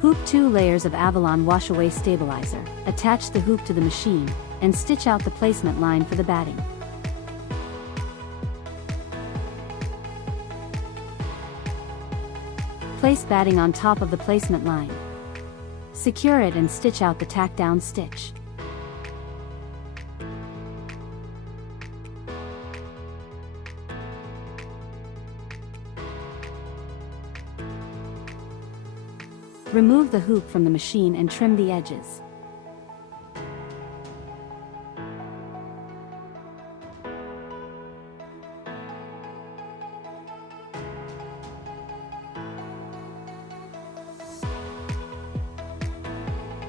Hoop 2 layers of Avalon wash-away stabilizer. Attach the hoop to the machine, and stitch out the placement line for the batting. Place batting on top of the placement line. Secure it and stitch out the tack-down stitch. Remove the hoop from the machine and trim the edges.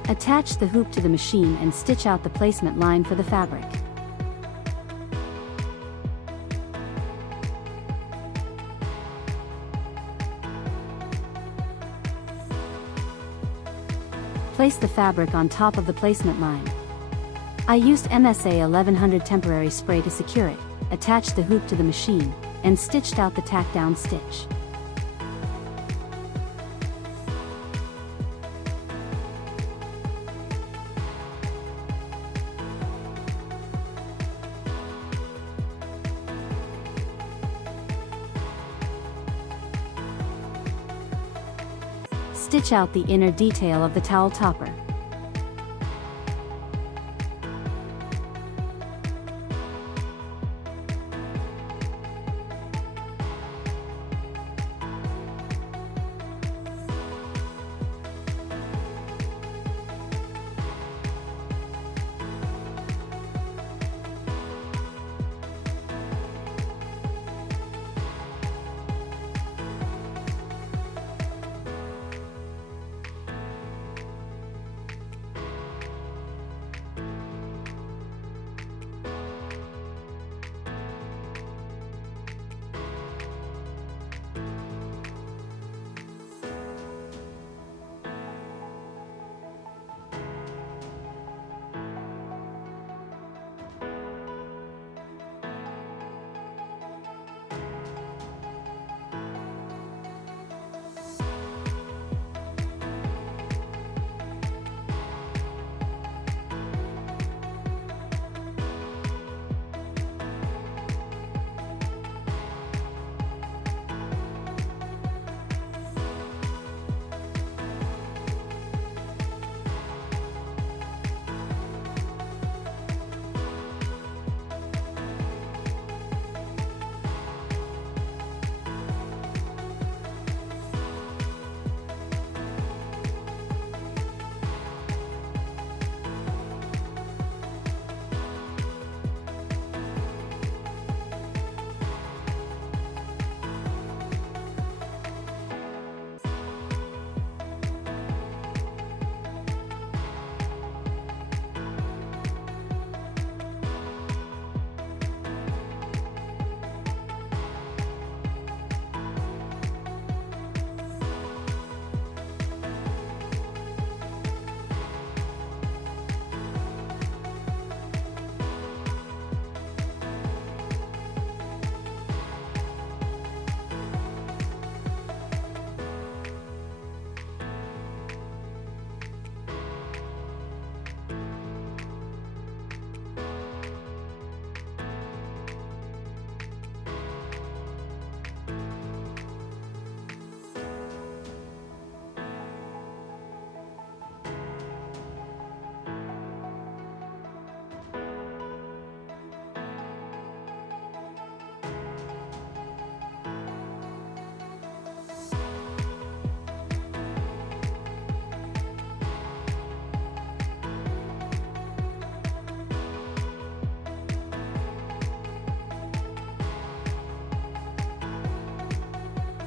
Attach the hoop to the machine and stitch out the placement line for the fabric. Place the fabric on top of the placement line. I used MSA 1100 temporary spray to secure it, attached the hoop to the machine, and stitched out the tack-down stitch. Stitch out the inner detail of the towel topper.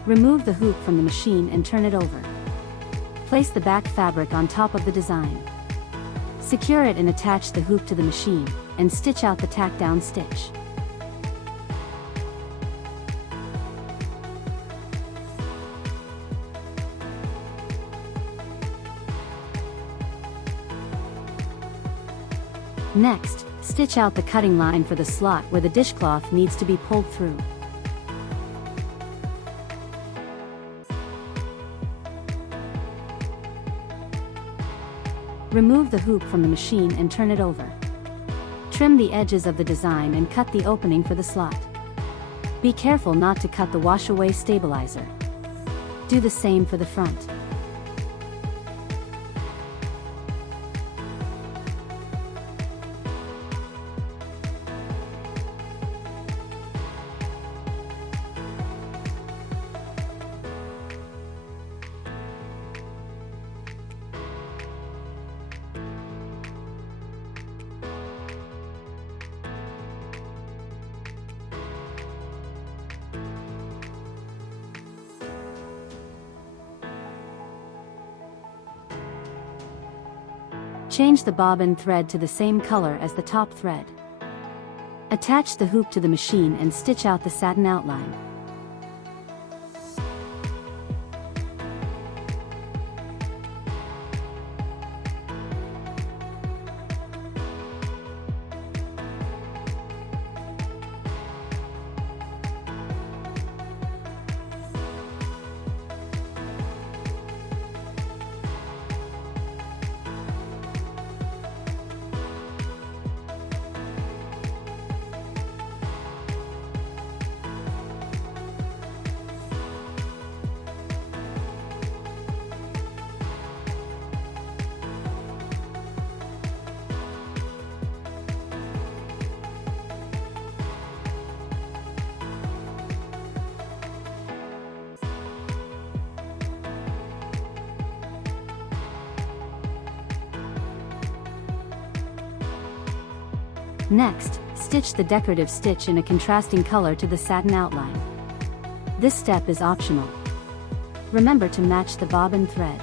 Remove the hoop from the machine and turn it over. Place the back fabric on top of the design. Secure it and attach the hoop to the machine, and stitch out the tack-down stitch. Next, stitch out the cutting line for the slot where the dishcloth needs to be pulled through. Remove the hoop from the machine and turn it over. Trim the edges of the design and cut the opening for the slot. Be careful not to cut the wash-away stabilizer. Do the same for the front. Change the bobbin thread to the same color as the top thread. Attach the hoop to the machine and stitch out the satin outline. Next, stitch the decorative stitch in a contrasting color to the satin outline. This step is optional. Remember to match the bobbin thread.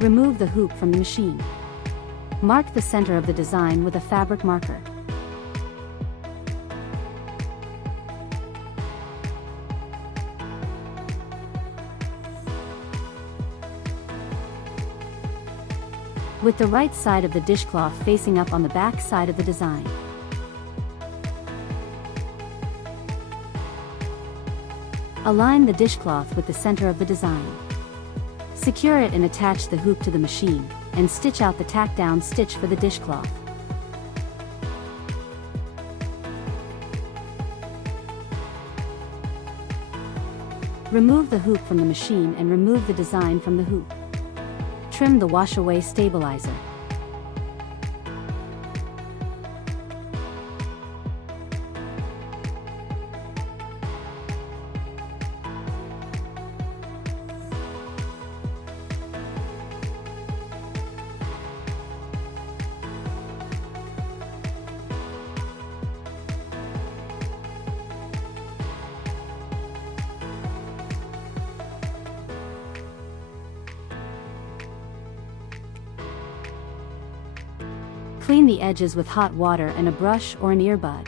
Remove the hoop from the machine. Mark the center of the design with a fabric marker. With the right side of the dishcloth facing up on the back side of the design. Align the dishcloth with the center of the design. Secure it and attach the hoop to the machine, and stitch out the tack-down stitch for the dishcloth. Remove the hoop from the machine and remove the design from the hoop. Trim the wash-away stabilizer. Clean the edges with hot water and a brush or an earbud.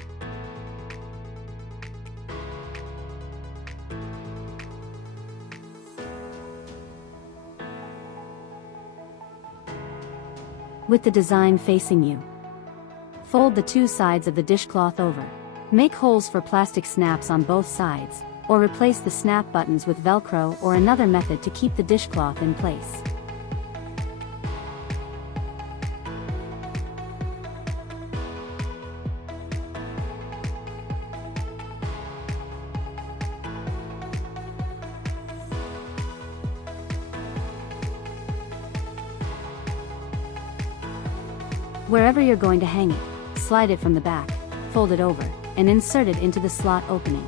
With the design facing you, fold the two sides of the dishcloth over. Make holes for plastic snaps on both sides, or replace the snap buttons with Velcro or another method to keep the dishcloth in place. Wherever you're going to hang it, slide it from the back, fold it over, and insert it into the slot opening.